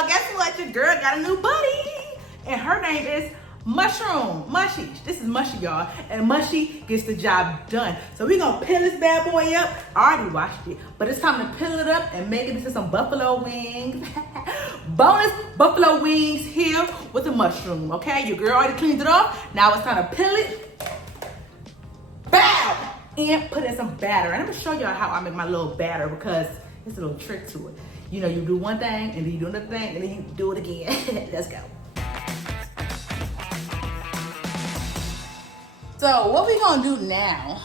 y'all, guess what? Your girl got a new buddy. And her name is Mushy. This is Mushy, y'all. And Mushy gets the job done. So we're gonna peel this bad boy up. I already watched it, but it's time to peel it up and make it into some buffalo wings. Bonus buffalo wings here with the mushroom, okay? Your girl already cleaned it off. Now it's time to peel it. Bow! And put in some batter. And I'm gonna show y'all how I make my little batter because it's a little trick to it. You know, you do one thing, and then you do another thing, and then you do it again. Let's go. So what we're gonna do now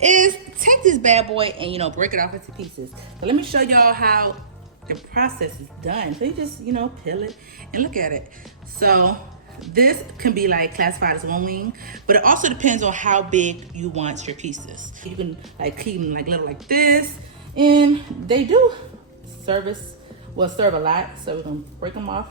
is take this bad boy and, you know, break it off into pieces. So let me show y'all how the process is done. So you just, you know, peel it and look at it. So this can be like classified as one wing, but it also depends on how big you want your pieces. You can like keep them like little like this, and they do serve a lot. So we're gonna break them off.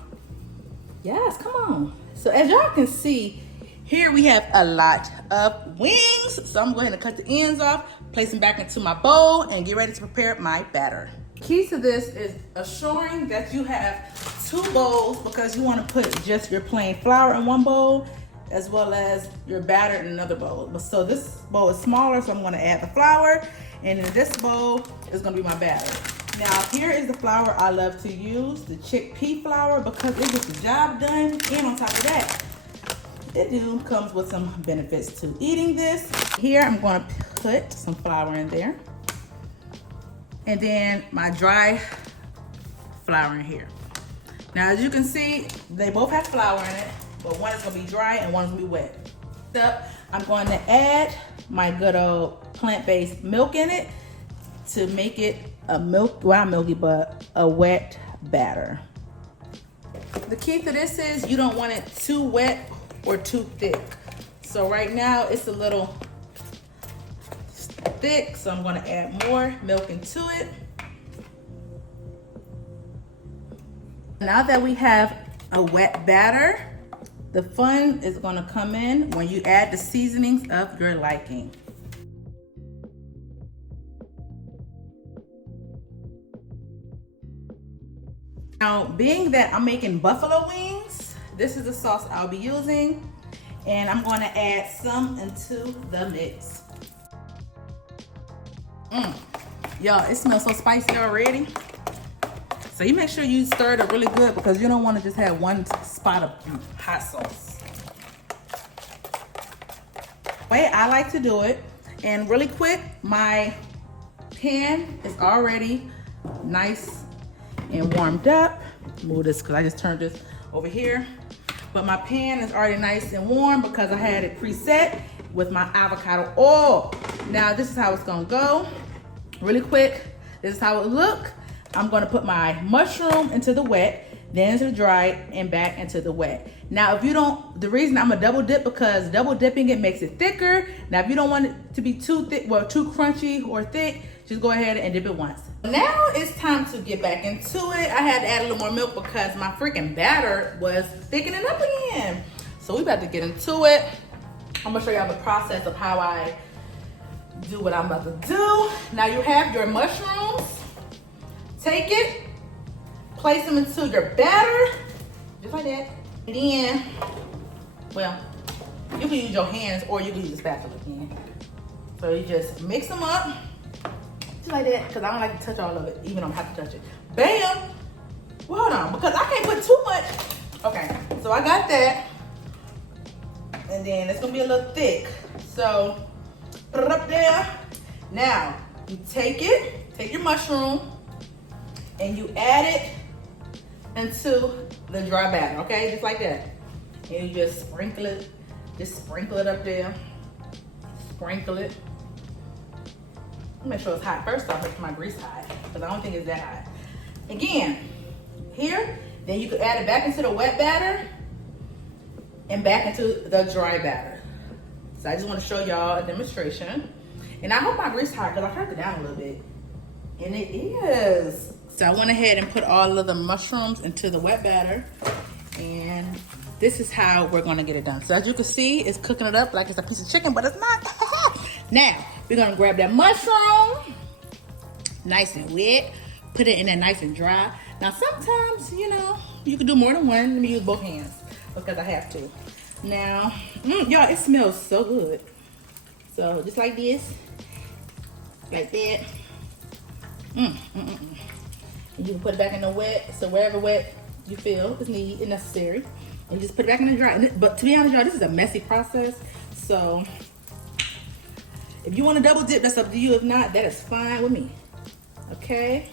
Yes, come on. So as y'all can see, here we have a lot of wings. So I'm going to cut the ends off, place them back into my bowl, and get ready to prepare my batter. Key to this is assuring that you have 2 bowls because you want to put just your plain flour in one bowl as well as your batter in another bowl. So this bowl is smaller, so I'm going to add the flour, and in this bowl is going to be my batter. Now here is the flour I love to use, the chickpea flour, because it gets the job done, and on top of that, it comes with some benefits to eating this. Here I'm going to put some flour in there. And then my dry flour in here. Now, as you can see, they both have flour in it, but one is gonna be dry and one is gonna be wet. I'm going to add my good old plant-based milk in it to make it a not milky, but a wet batter. The key to this is you don't want it too wet or too thick. So right now it's a little thick, so I'm going to add more milk into it. Now that we have a wet batter, the fun is going to come in when you add the seasonings of your liking. Now, being that I'm making buffalo wings, this is the sauce I'll be using, and I'm going to add some into the mix. Y'all, it smells so spicy already. So you make sure you stir it up really good because you don't want to just have one spot of hot sauce. The way I like to do it, and really quick, my pan is already nice and warmed up. Move this because I just turned this over here. But my pan is already nice and warm because I had it preset with my avocado oil. Now this is how it's gonna go. Really quick, this is how it look. I'm gonna put my mushroom into the wet, then into the dry, and back into the wet. Now if you don't, the reason I'm a double dip because double dipping it makes it thicker. Now if you don't want it to be too thick, well, too crunchy or thick, just go ahead and dip it once. Now it's time to get back into it. I had to add a little more milk because my freaking batter was thickening up again. So we about to get into it. I'm gonna show y'all the process of how I do what I'm about to do. Now you have your mushrooms. Take it, place them into your batter, just like that. And then, well, you can use your hands or you can use a spatula again. So you just mix them up, just like that, because I don't like to touch all of it, even though I have to touch it. Bam! Well, hold on, because I can't put too much. Okay, so I got that. And then it's gonna be a little thick. So, put it up there. Now, you take your mushroom, and you add it into the dry batter, okay? Just like that. And you just sprinkle it up there. Sprinkle it. Make sure it's hot. First off, make my grease hot, because I don't think it's that hot. Again, here, then you can add it back into the wet batter and back into the dry batter. So I just want to show y'all a demonstration. And I hope my grease hot, because I turned it down a little bit. And it is. So I went ahead and put all of the mushrooms into the wet batter, and this is how we're gonna get it done. So as you can see, it's cooking it up like it's a piece of chicken, but it's not. Now, we're gonna grab that mushroom, nice and wet, put it in there nice and dry. Now sometimes, you know, you can do more than one. Let me use both hands because I have to. Now, y'all, it smells so good. So just like this, like that. And you can put it back in the wet. So wherever wet you feel is needed and necessary, and you just put it back in the dry. But to be honest, y'all, this is a messy process. So if you want to double dip, that's up to you. If not, that is fine with me. Okay.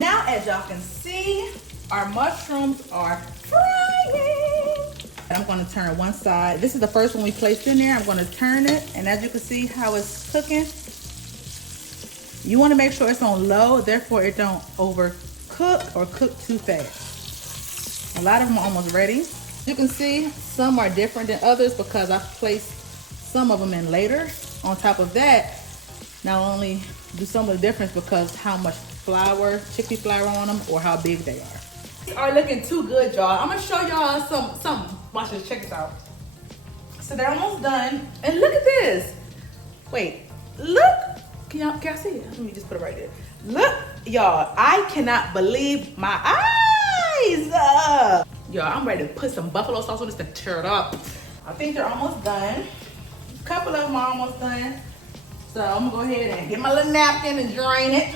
Now, as y'all can see, our mushrooms are frying. I'm going to turn one side. This is the first one we placed in there. I'm going to turn it, and as you can see how it's cooking, you want to make sure it's on low, therefore it don't overcook or cook too fast. A lot of them are almost ready. You can see some are different than others because I placed some of them in later. On top of that, not only do some of the difference because how much flour, chickpea flour on them, or how big they are. These are looking too good, y'all. I'm gonna show y'all some. Watch this, check this out. So they're almost done, and look at this. Wait, look. Can I see it? Let me just put it right there. Look, y'all. I cannot believe my eyes. Y'all, I'm ready to put some buffalo sauce on this to tear it up. I think they're almost done. A couple of them are almost done. So I'm gonna go ahead and get my little napkin and drain it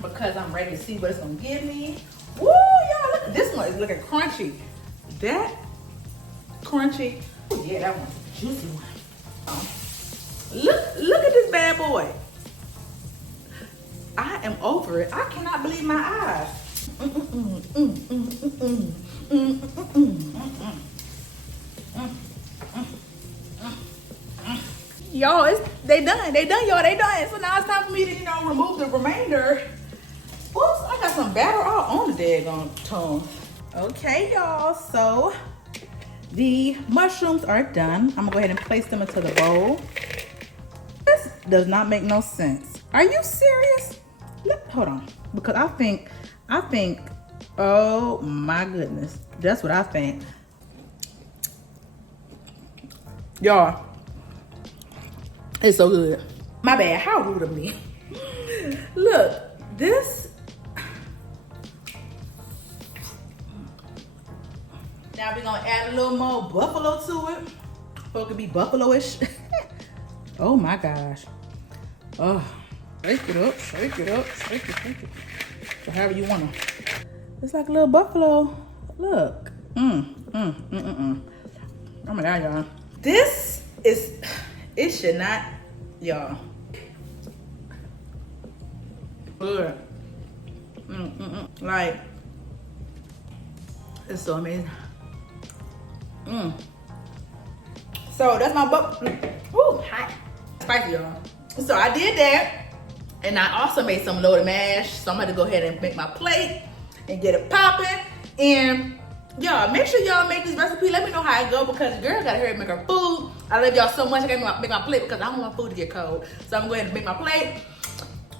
because I'm ready to see what it's gonna give me. Woo, y'all, look, this one is looking crunchy. That crunchy. Oh yeah, that one's a juicy one. Look at this bad boy. I am over it. I cannot believe my eyes. Y'all, they done, y'all, they done. So now it's time for me to, you know, remove the remainder. Oops, I got some batter all on the daggone tongue. Okay, y'all, so the mushrooms are done. I'm gonna go ahead and place them into the bowl. This does not make no sense. Are you serious? Look, hold on, because I think, oh my goodness, that's what I think. Y'all, it's so good. My bad, how rude of me. Look, this. Now we're gonna add a little more buffalo to it. So it could be buffalo-ish. Oh my gosh. Oh, shake it up, shake it up, shake it, shake it. So however you wanna. It's like a little buffalo. Look. Oh my God, y'all. This is, it should not, y'all. Good. Like, it's so amazing. So that's my woo, hot. Spicy, y'all. So I did that, and I also made some loaded mash. So I'm gonna go ahead and make my plate and get it popping. And y'all, make sure y'all make this recipe. Let me know how it go because the girl gotta hurry and make her food. I love y'all so much. I gotta make my plate because I don't want my food to get cold. So I'm gonna go ahead and make my plate,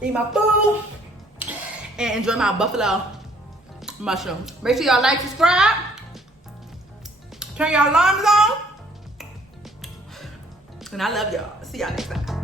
eat my food, and enjoy my buffalo mushrooms. Make sure y'all like, subscribe, turn y'all alarms on, and I love y'all. See y'all next time.